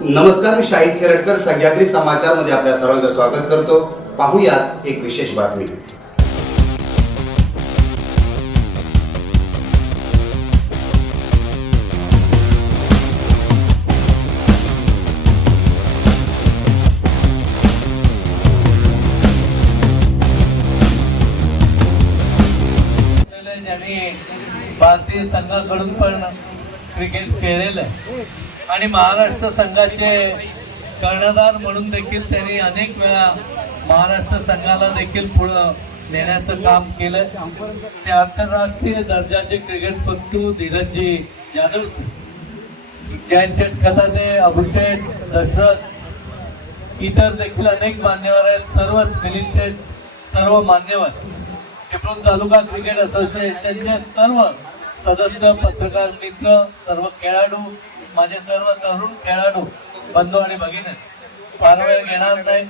नमस्कार मी शाहिद खेरटकर सह्याद्री समाचारमध्ये आपल्या सर्वांचं स्वागत करतो. पाहूयात एक विशेष बातमी. भारतीय संघाकडून पण क्रिकेट खेळलेलं आहे. आणि महाराष्ट्र संघाचे कर्णधार म्हणून देखील त्यांनी अनेक वेळा महाराष्ट्र संघाला देखील पुढं नेण्याचं काम केलं. ते आंतरराष्ट्रीय दर्जाचे क्रिकेटपटू धीरजजी यादव जयंत शेठ खताते अभिषेक दशरथ इतर देखील अनेक मान्यवर आहेत. सर्वच मिलिंद शेठ सर्व मान्यवर. चिपळूण तालुका क्रिकेट असोसिएशनचे सर्व सदस्य पत्रकार मित्र सर्व खेळाडू माझे सर्व तरुण खेळाडू बंधू आणि भगिनी फार वेळ घेणार नाही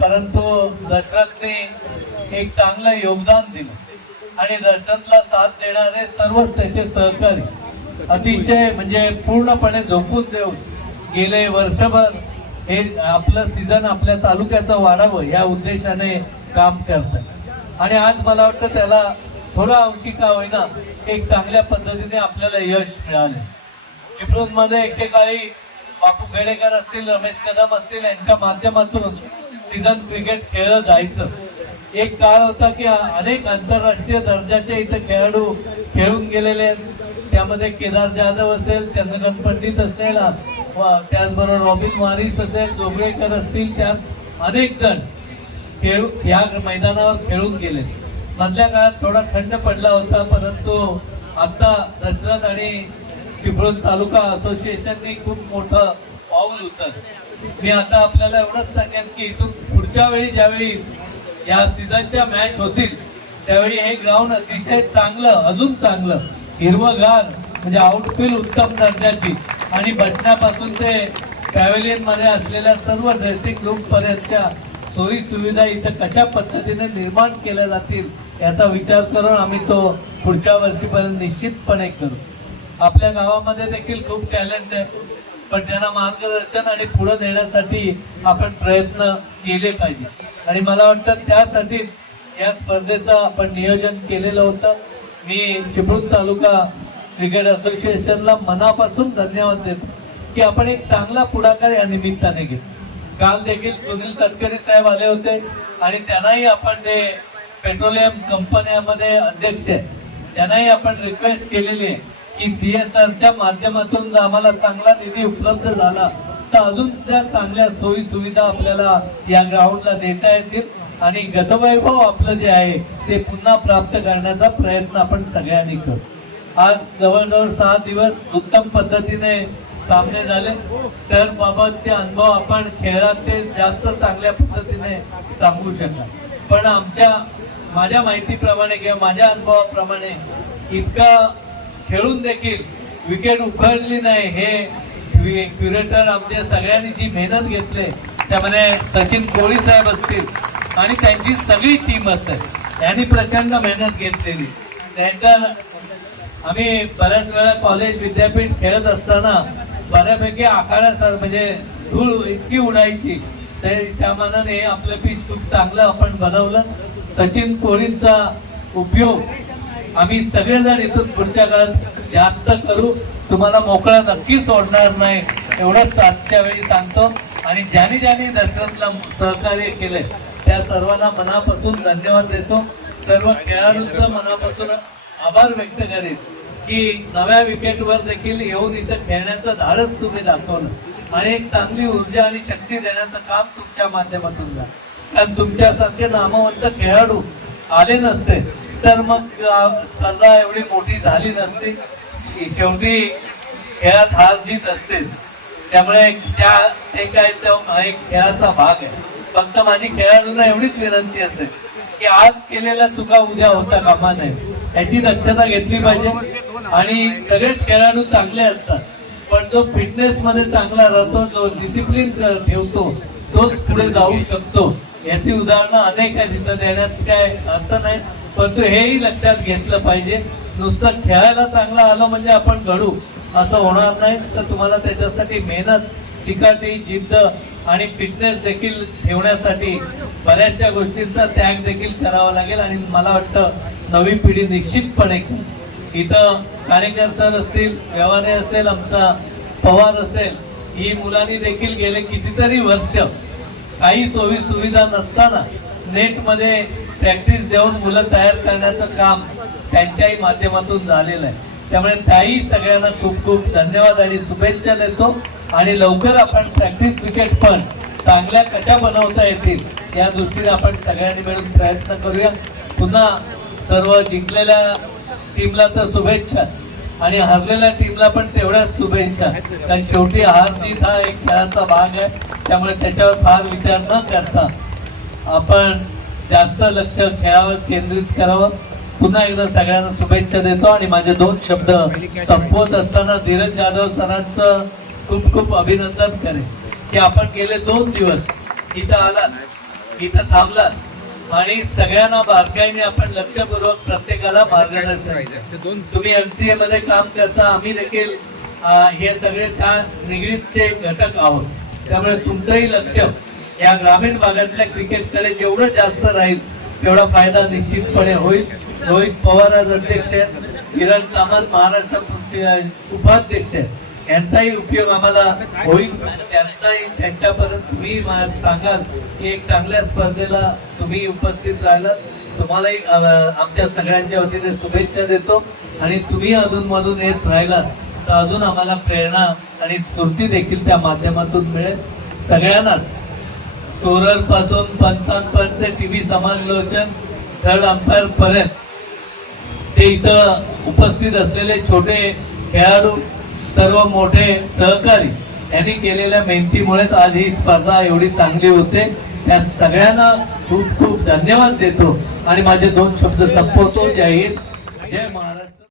परंतु दशरथने एक चांगलं योगदान दिलं. आणि दशरथला साथ देणारे सर्वच त्याचे सहकारी अतिशय म्हणजे पूर्णपणे झोपून देऊन गेले वर्षभर हे आपलं सीझन आपल्या तालुक्याचं वाढावं या उद्देशाने काम करतात. आणि आज मला वाटतं त्याला थोडा अंशी का होईना एक चांगल्या पद्धतीने आपल्याला यश मिळाले. चिपळूणमध्ये एकेकाळी बापू खेडेकर असतील रमेश कदम असतील यांच्या माध्यमातून सीझन क्रिकेट खेळलं जायचं. एक काळ होता की अनेक आंतरराष्ट्रीय दर्जाचे इथे खेळाडू खेळून गेलेले त्यामध्ये केदार जाधव असेल चंद्रकांत पंडित असेल त्याचबरोबर रॉबिन वारिस असेल जोगळेकर असतील त्यात अनेक जण खेळू या मैदानावर खेळून गेले मधल्या काळात थोडा खंड पडला होता परंतु आता दशरथ आणि चिपळूण तालुका असोसिएशनने खूप मोठं पाऊल उचल मी आता आपल्याला एवढंच सांगेन की इथून पुढच्या वेळी ज्यावेळी या सीझनच्या मॅच होतील त्यावेळी हे ग्राउंड अतिशय चांगलं अजून चांगलं हिरवगार म्हणजे आउटफील्ड उत्तम दर्जाची. आणि बसण्यापासून ते पॅव्हलियनमध्ये असलेल्या सर्व ड्रेसिंग रूम पर्यंतच्या सोयी सुविधा इथं कशा पद्धतीने निर्माण केल्या जातील याचा विचार करून आम्ही तो पुढच्या वर्षीपर्यंत निश्चितपणे करू. आपल्या गावामध्ये देखील खूप टॅलेंट आहे पण त्यांना मार्गदर्शन आणि पुढे नेण्यासाठी आपण प्रयत्न केले पाहिजे. आणि मला वाटतं त्यासाठीच या स्पर्धेचं आपण नियोजन केलेलं होतं. मी चिपळूण तालुका क्रिकेट असोसिएशनला मनापासून धन्यवाद देतो की आपण एक चांगला पुढाकार या निमित्ताने घेतो काल देखील सुनील तटकरे साहेब आले होते आणि त्यांनाही आपण जे पेट्रोलियम कंपन्यामध्ये अध्यक्ष आहे त्यांनाही आपण रिक्वेस्ट केलेली आहे की सीएसआरच्या माध्यमातून जर आम्हाला चांगला निधी उपलब्ध झाला तर अजून त्या चांगल्या सोयी सुविधा आपल्याला या ग्राउंडला देता येतील. आणि गतवैभव आपलं जे आहे ते पुन्हा प्राप्त करण्याचा प्रयत्न आपण सगळ्यांनी करू. आज जवळजवळ सहा दिवस उत्तम पद्धतीने सामने झाले. तर बाबतचे अनुभव आपण खेळात ते जास्त चांगल्या पद्धतीने सांगू शकाल पण आमच्या माझ्या माहितीप्रमाणे किंवा माझ्या अनुभवाप्रमाणे इतकं खेळून देखील विकेट उखळली नाही. हे क्युरेटर आमच्या सगळ्यांनी जी मेहनत घेतली त्यामध्ये सचिन कोळी साहेब असतील आणि त्यांची सगळी टीम असेल त्यांनी प्रचंड मेहनत घेतलेली. त्यानंतर आम्ही बऱ्याच वेळा कॉलेज विद्यापीठ खेळत असताना बऱ्यापैकी आकारासार म्हणजे धूळ इतकी उडायची तरी त्या मानाने आपलं पीच खूप चांगलं आपण बनवलं. सचिन कोळींचा उपयोग आम्ही सगळेजण इथून पुढच्या काळात जास्त करू. तुम्हाला मोकळा नक्की सोडणार नाही एवढंच आजच्या वेळी सांगतो. आणि ज्यांनी ज्यांनी दशरथला सहकार्य केलंय त्या सर्वांना मनापासून धन्यवाद देतो. सर्व खेळाडूंचं मनापासून आभार व्यक्त करेन की नव्या विकेटवर देखील येऊन इथं खेळण्याचं धाडस तुम्ही दाखवलं. आणि एक चांगली ऊर्जा आणि शक्ती देण्याचं काम तुमच्या माध्यमातून झालं. कारण तुमच्यासारखे नामवंत खेळाडू आले नसते तर मग स्पर्धा एवढी मोठी झाली नसती. की शेवटी खेळात हार जीत असते त्यामुळे त्या ते काय एक खेळाचा भाग आहे. फक्त माझी खेळाडूंना एवढीच विनंती असेल की आज केलेल्या चुका उद्या होता कामा नये. याची दक्षता घेतली पाहिजे. आणि सगळेच खेळाडू चांगले असतात पण जो फिटनेस मध्ये चांगला राहतो जो डिसिप्लिन ठेवतो तोच पुढे जाऊ शकतो. याची उदाहरणं अनेक आहेत. तिथं देण्यात काय अर्थ नाही. परंतु हेही लक्षात घेतलं पाहिजे. नुसतं खेळायला चांगलं आलं म्हणजे आपण घडू. असं होणार नाही. तर तुम्हाला त्याच्यासाठी मेहनत चिकाटी जिद्द आणि फिटनेस देखील ठेवण्यासाठी बऱ्याचशा गोष्टींचा त्याग देखील करावा लागेल. आणि मला वाटतं नवी पिढी निश्चितपणे इथं काणेकर सर असतील व्यवहारे असेल आमचा पवार असेल ही मुलांनी देखील गेले कितीतरी वर्ष काही सोयी सुविधा नसताना नेटमध्ये प्रॅक्टिस देऊन मुलं तयार करण्याचं काम त्यांच्याही माध्यमातून झालेलं आहे. त्यामुळे त्याही सगळ्यांना खूप खूप धन्यवाद आणि शुभेच्छा देतो. आणि लवकर आपण प्रॅक्टिस विकेट पण चांगल्या कशा बनवता येतील या दृष्टीने आपण सगळ्यांनी मिळून प्रयत्न करूया. पुन्हा सर्व जिंकलेल्या टीमला तर शुभेच्छा आणि हरलेल्या टीमला पण तेवढ्याच शुभेच्छा. कारण शेवटी हार जीत हा एक खेळाचा भाग आहे. त्यामुळे त्याच्यावर फार विचार न करता आपण जास्त लक्ष खेळावर केंद्रित करावं. पुन्हा एकदा सगळ्यांना शुभेच्छा देतो आणि माझे दोन शब्द संपवत असताना धीरज जाधव सरांचं खूप खूप अभिनंदन करेन. की आपण गेले दोन दिवस इथं आलात इथं थांबलात आणि सगळ्यांना बारकाईने आपण लक्षपूर्वक प्रत्येकाला मार्गदर्शन तुम्ही एमसीए मध्ये काम करता आम्ही देखील हे सगळे त्या निगडीतचे घटक आहोत. त्यामुळे तुमचंही लक्ष या ग्रामीण भागातल्या क्रिकेटकडे जेवढं जास्त राहील तेवढा फायदा निश्चितपणे होईल. रोहित पवार आज अध्यक्ष आहेत किरण सामंत महाराष्ट्र उपाध्यक्ष आहेत यांचाही उपयोग आम्हाला होईल. त्यांचाही त्यांच्यापर्यंत तुम्ही सांगाल की एक चांगल्या स्पर्धेला तुम्ही उपस्थित राहिलात. तुम्हालाही आमच्या सगळ्यांच्या वतीने शुभेच्छा देतो. आणि तुम्ही अधून मधून येत राहिलात. तर अजून आम्हाला प्रेरणा आणि स्फूर्ती देखील त्या माध्यमातून मिळेल. सगळ्यांनाच. स्कोररपासून पंचांपर्यंत टी व्ही समालोचन थर्ड अंपायर पर्यंत ते इथं उपस्थित असलेले छोटे खेळाडू सर्व मोठे सहकारी यांनी केलेल्या मेहनतीमुळेच आज ही स्पर्धा एवढी चांगली होते. त्या सगळ्यांना खूप खूप धन्यवाद देतो. आणि माझे दोन शब्द संपवतो. जय हिंद. जय महाराज